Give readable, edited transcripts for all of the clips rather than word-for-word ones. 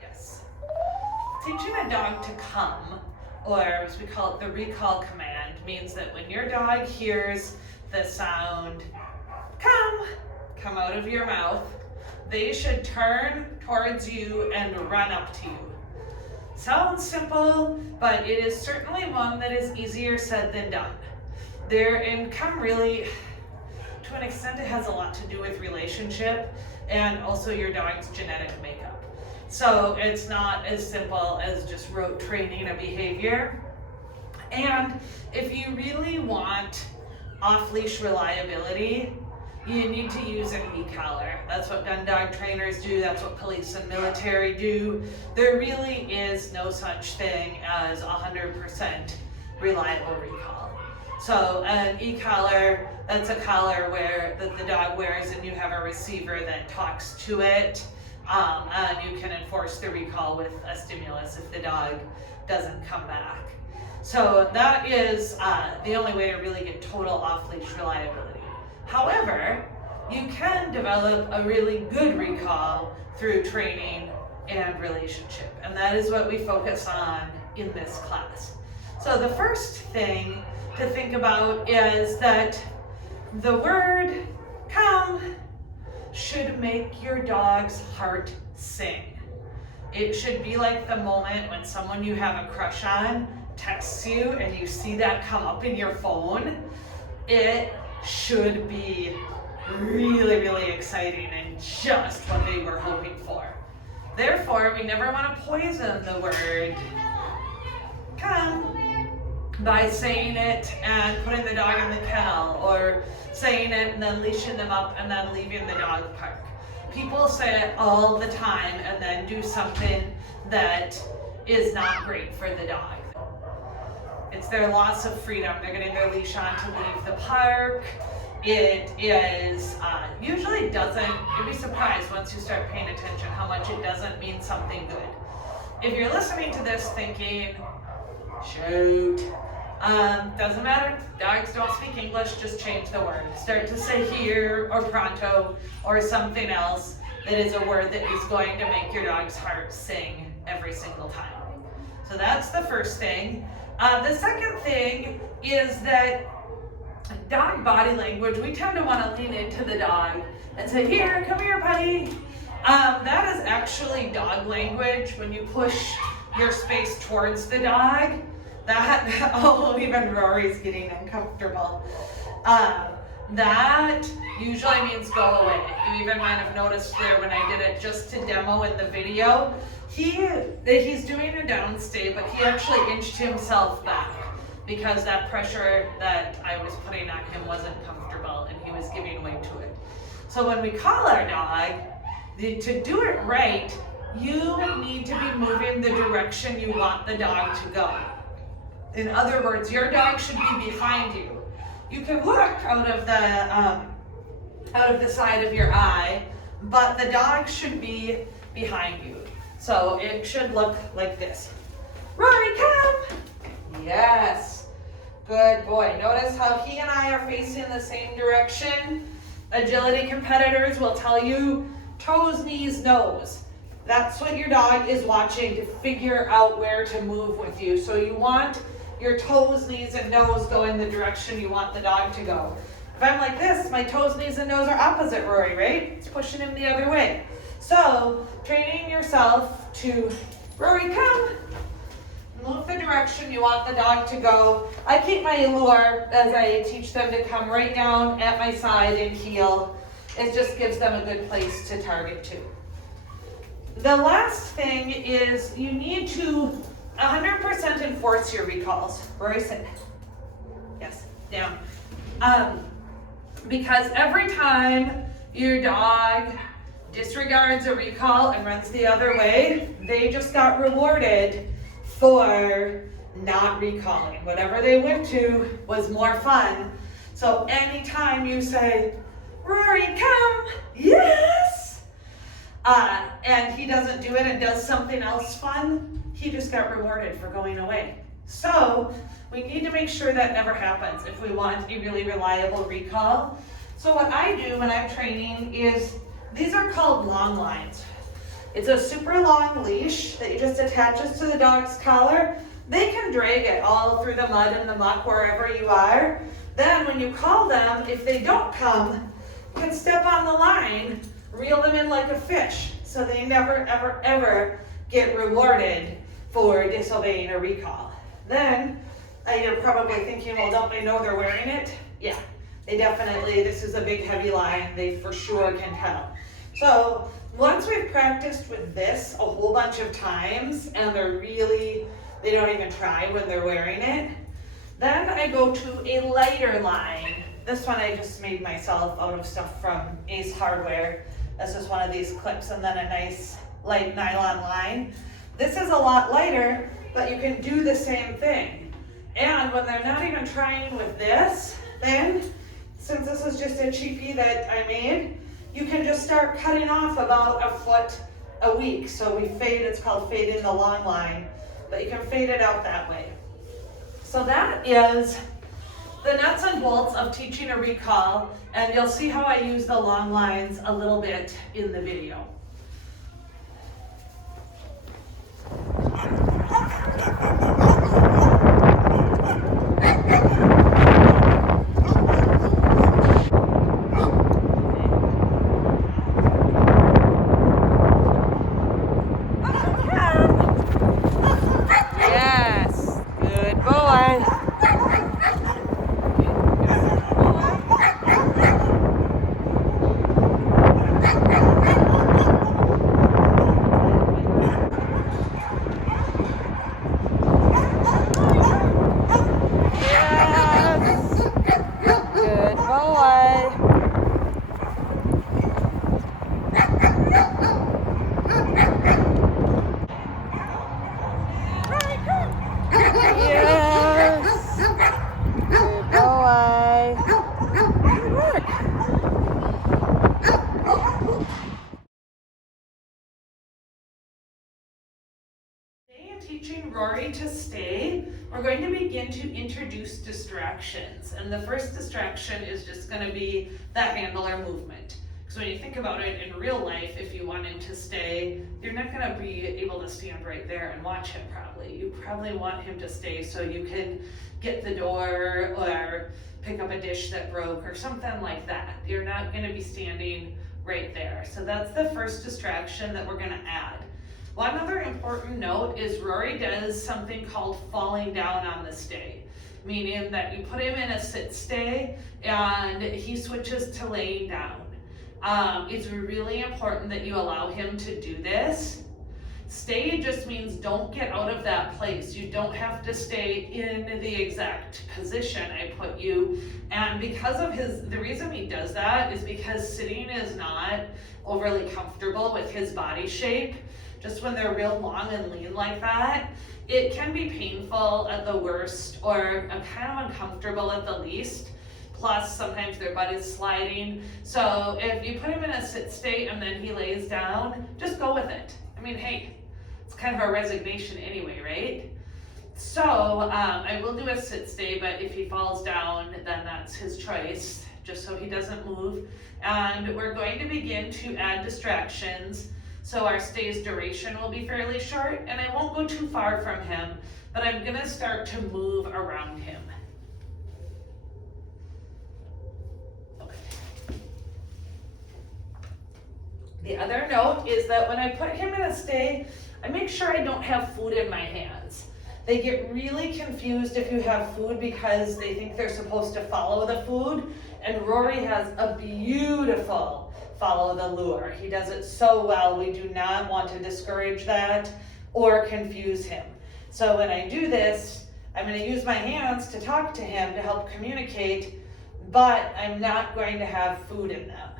Yes. Teaching a dog to come, or as we call it, the recall command, means that when your dog hears the sound, come out of your mouth, they should turn towards you and run up to you. Sounds simple, but it is certainly one that is easier said than done. Come really, to an extent, it has a lot to do with relationship and also your dog's genetic makeup. So it's not as simple as just rote training a behavior. And if you really want off-leash reliability, you need to use an e-collar. That's what gun dog trainers do. That's what police and military do. There really is no such thing as 100% reliable recall. So an e-collar, that's a collar that the dog wears and you have a receiver that talks to it. And you can enforce the recall with a stimulus if the dog doesn't come back. So that is the only way to really get total off-leash reliability. However, you can develop a really good recall through training and relationship, and that is what we focus on in this class. So the first thing to think about is that the word come should make your dog's heart sing. It should be like the moment when someone you have a crush on texts you and you see that come up in your phone. It should be really, really exciting and just what they were hoping for. Therefore, we never want to poison the word come by saying it and putting the dog in the kennel, or saying it and then leashing them up and then leaving the dog park. People say it all the time and then do something that is not great for the dog. It's their loss of freedom. They're getting their leash on to leave the park. It is, usually doesn't, you'd be surprised once you start paying attention how much it doesn't mean something good. If you're listening to this thinking, shoot, doesn't matter, dogs don't speak English, just change the word. Start to say here or pronto or something else that is a word that is going to make your dog's heart sing every single time. So that's the first thing. The second thing is that dog body language, we tend to want to lean into the dog and say, here, come here, buddy. That is actually dog language. When you push your space towards the dog, even Rory's getting uncomfortable. That usually means go away. You even might have noticed there when I did it just to demo in the video, he's doing a down stay, but he actually inched himself back because that pressure that I was putting on him wasn't comfortable and he was giving way to it. So when we call our dog, to do it right, you need to be moving the direction you want the dog to go. In other words, your dog should be behind you. You can look out of the side of your eye, but the dog should be behind you. So it should look like this. Rory, come! Yes. Good boy. Notice how he and I are facing the same direction. Agility competitors will tell you toes, knees, nose. That's what your dog is watching to figure out where to move with you. So you want your toes, knees, and nose go in the direction you want the dog to go. If I'm like this, my toes, knees, and nose are opposite Rory, right? It's pushing him the other way. So training yourself to, Rory, come. Move the direction you want the dog to go. I keep my lure as I teach them to come right down at my side and heel. It just gives them a good place to target to. The last thing is you need to 100% enforce your recalls. Rory, sit. Yes, down. Because every time your dog disregards a recall and runs the other way, they just got rewarded for not recalling. Whatever they went to was more fun. So anytime you say, Rory, come, yes, and he doesn't do it and does something else fun, he just got rewarded for going away. So we need to make sure that never happens if we want a really reliable recall. So what I do when I'm training is, these are called long lines. It's a super long leash that you just attaches to the dog's collar. They can drag it all through the mud and the muck wherever you are. Then when you call them, if they don't come, you can step on the line, reel them in like a fish, so they never, ever, ever get rewarded for disobeying a recall. Then you're probably thinking, well, don't they know they're wearing it? Yeah, they definitely, this is a big heavy line, they for sure can tell. So once we've practiced with this a whole bunch of times and they don't even try when they're wearing it, then I go to a lighter line. This one I just made myself out of stuff from Ace Hardware. This is one of these clips and then a nice light nylon line. This is a lot lighter, but you can do the same thing. And when they're not even trying with this, then, since this is just a cheapie that I made, you can just start cutting off about a foot a week. So we fade, it's called fade in the long line, but you can fade it out that way. So that is the nuts and bolts of teaching a recall, and you'll see how I use the long lines a little bit in the video. Teaching Rory to stay, we're going to begin to introduce distractions. And the first distraction is just going to be that handler movement. Because when you think about it in real life, if you want him to stay, you're not going to be able to stand right there and watch him probably. You probably want him to stay so you can get the door or pick up a dish that broke or something like that. You're not going to be standing right there. So that's the first distraction that we're going to add. One other important note is Rory does something called falling down on the stay, meaning that you put him in a sit stay and he switches to laying down. It's really important that you allow him to do this. Stay just means don't get out of that place. You don't have to stay in the exact position I put you. And because of the reason he does that is because sitting is not overly comfortable with his body shape. Just when they're real long and lean like that, it can be painful at the worst or kind of uncomfortable at the least. Plus, sometimes their butt is sliding. So if you put him in a sit state and then he lays down, just go with it. I mean, hey, it's kind of a resignation anyway, right? So I will do a sit stay, but if he falls down, then that's his choice, just so he doesn't move. And we're going to begin to add distractions. So our stay's duration will be fairly short, and I won't go too far from him, but I'm gonna start to move around him. Okay. The other note is that when I put him in a stay, I make sure I don't have food in my hands. They get really confused if you have food because they think they're supposed to follow the food, and Rory has a beautiful follow the lure. He does it so well. We do not want to discourage that or confuse him. So when I do this, I'm going to use my hands to talk to him to help communicate, but I'm not going to have food in them.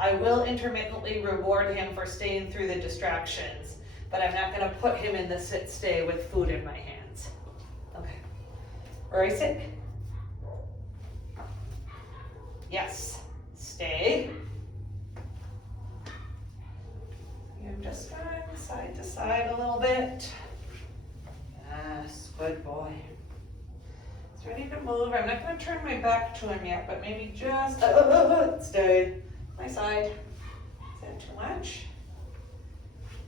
I will intermittently reward him for staying through the distractions, but I'm not going to put him in the sit stay with food in my hands. Okay. Rory, sit. Yes. Stay. I'm just going side to side a little bit. Yes, good boy. He's ready to move over. I'm not gonna turn my back to him yet, but maybe just, stay. My side. Is that too much?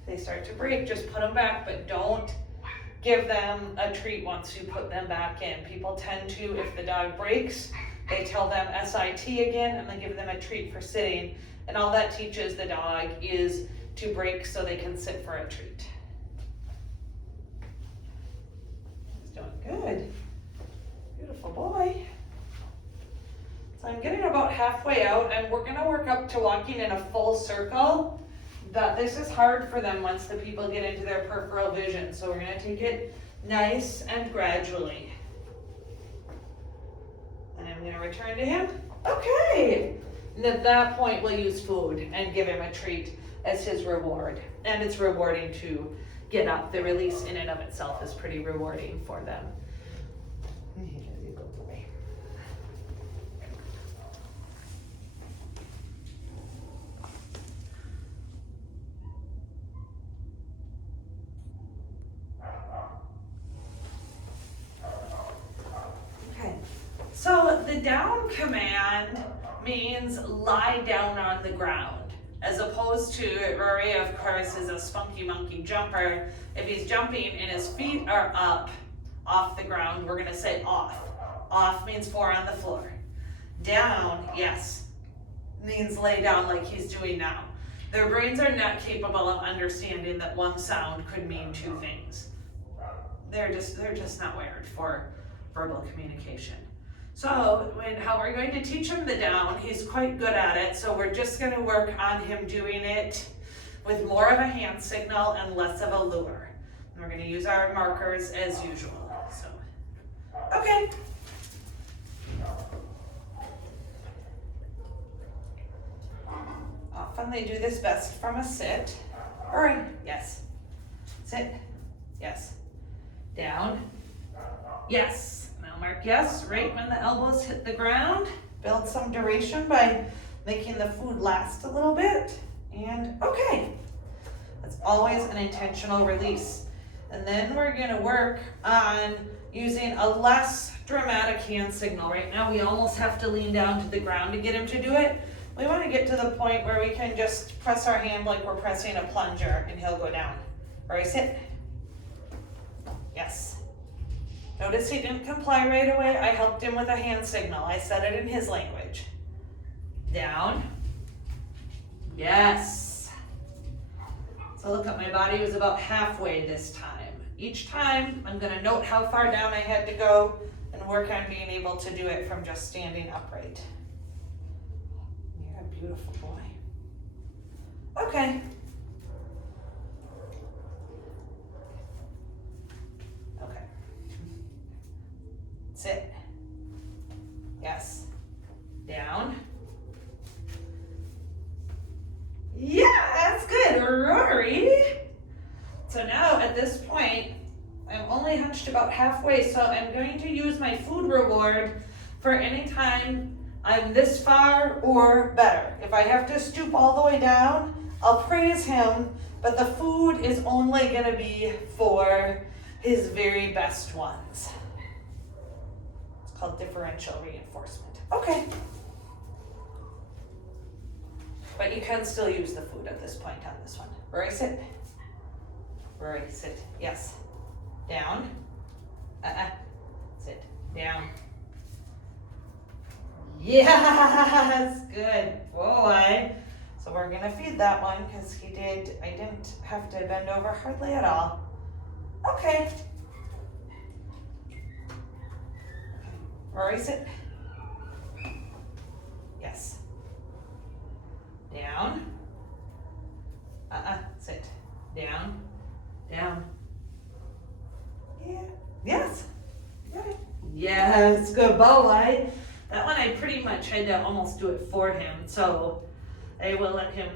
They start to break, just put them back, but don't give them a treat once you put them back in. People tend to, if the dog breaks, they tell them SIT again and they give them a treat for sitting. And all that teaches the dog is to break so they can sit for a treat. He's doing good. Beautiful boy. So I'm getting about halfway out and we're gonna work up to walking in a full circle. This is hard for them once the people get into their peripheral vision. So we're gonna take it nice and gradually. And I'm gonna return to him. Okay. And at that point we'll use food and give him a treat as his reward. And it's rewarding to get up. The release in and of itself is pretty rewarding for them. So the down command means lie down on the ground, as opposed to Rory, of course, is a spunky monkey jumper. If he's jumping and his feet are up off the ground, we're gonna say off. Off means 4 on the floor. Down, yes, means lay down like he's doing now. Their brains are not capable of understanding that one sound could mean 2 things. They're just not wired for verbal communication. So how we're going to teach him the down, he's quite good at it, so we're just going to work on him doing it with more of a hand signal and less of a lure. And we're going to use our markers as usual. So, okay. Often they do this best from a sit. All right, yes. Sit, yes. Down, yes. Mark yes, right when the elbows hit the ground. Build some duration by making the food last a little bit. And okay, that's always an intentional release. And then we're gonna work on using a less dramatic hand signal. Right now we almost have to lean down to the ground to get him to do it. We wanna get to the point where we can just press our hand like we're pressing a plunger and he'll go down. All right, sit. Yes. Notice he didn't comply right away. I helped him with a hand signal. I said it in his language. Down. Yes. So look at my body was about halfway this time. Each time I'm going to note how far down I had to go and work on being able to do it from just standing upright. You're a beautiful boy. Okay. Sit. Yes. Down. Yeah, that's good, Rory. So now at this point, I'm only hunched about halfway, so I'm going to use my food reward for any time I'm this far or better. If I have to stoop all the way down, I'll praise him, but the food is only going to be for his very best ones. Called differential reinforcement. Okay. But you can still use the food at this point on this one. Rory, sit. Rory, sit. Yes. Down. Sit. Down. Yes! Good boy. So we're gonna feed that one because I didn't have to bend over hardly at all. Okay. Rory, sit. Yes. Down. Sit. Down. Down. Yeah. Yes. Good. Yes, good boy. That one I pretty much had to almost do it for him, so I will let him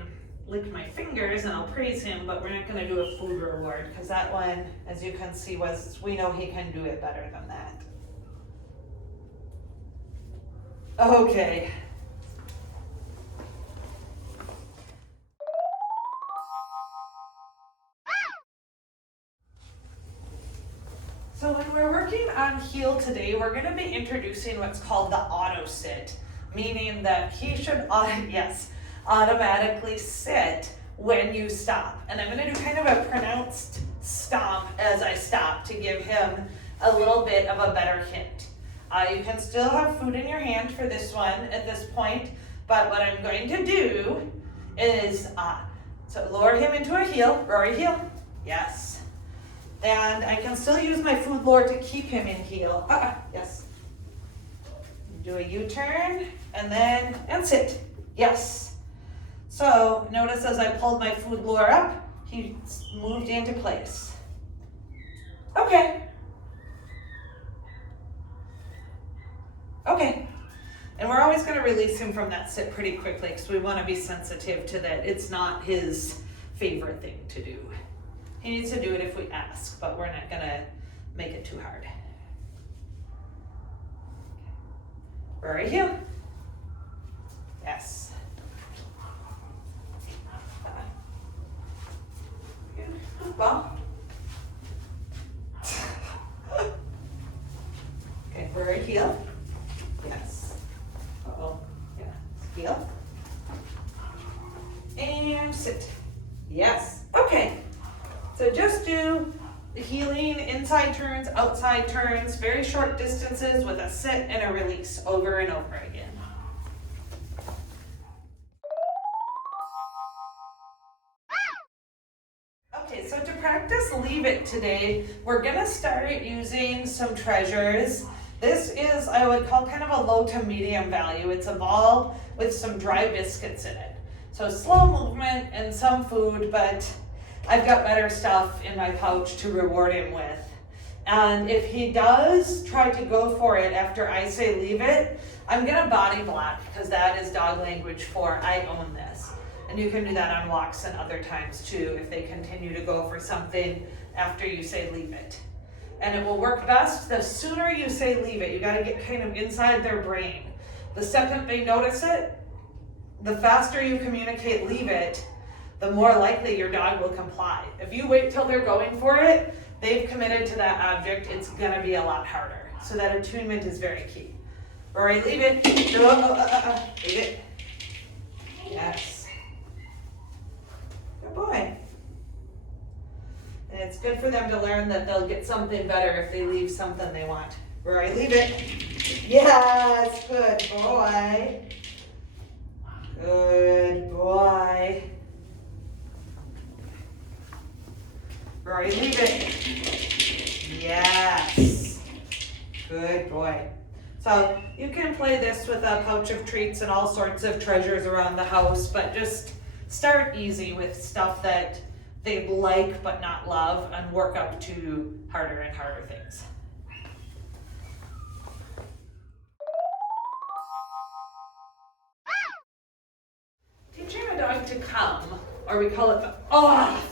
lick my fingers and I'll praise him, but we're not gonna do a food reward because that one, as you can see, we know he can do it better than that. Okay. So when we're working on heel today, we're going to be introducing what's called the auto sit, meaning that he should, automatically sit when you stop. And I'm going to do kind of a pronounced stomp as I stop to give him a little bit of a better hint. You can still have food in your hand for this one at this point, but what I'm going to do is so lower him into a heel, Rory heel, yes. And I can still use my food lure to keep him in heel, yes. Do a U-turn and sit, yes. So notice as I pulled my food lure up, he moved into place. Okay. Okay. And we're always going to release him from that sit pretty quickly because we want to be sensitive to that. It's not his favorite thing to do. He needs to do it if we ask, but we're not going to make it too hard. Rory heel. Yes. Well. Okay, Rory heel. Yes. Yeah. Heel. And sit. Yes. Okay. So just do the heeling, inside turns, outside turns, very short distances with a sit and a release over and over again. Okay, so to practice Leave It today, we're gonna start using some treasures. This is, I would call kind of a low to medium value. It's a ball with some dry biscuits in it. So slow movement and some food, but I've got better stuff in my pouch to reward him with. And if he does try to go for it after I say leave it, I'm gonna body block because that is dog language for I own this. And you can do that on walks and other times too if they continue to go for something after you say leave it. And it will work best the sooner you say leave it. You gotta get kind of inside their brain. The second they notice it, the faster you communicate leave it, the more likely your dog will comply. If you wait till they're going for it, they've committed to that object, it's gonna be a lot harder. So that attunement is very key. Rory, leave it. Leave it. Yes. Good boy. And it's good for them to learn that they'll get something better if they leave something they want. Rory, leave it. Yes, good boy. Good boy. Rory, leave it. Yes. Good boy. So you can play this with a pouch of treats and all sorts of treasures around the house, but just start easy with stuff that they like but not love and work up to harder and harder things. Teaching a dog to come, or we call it the off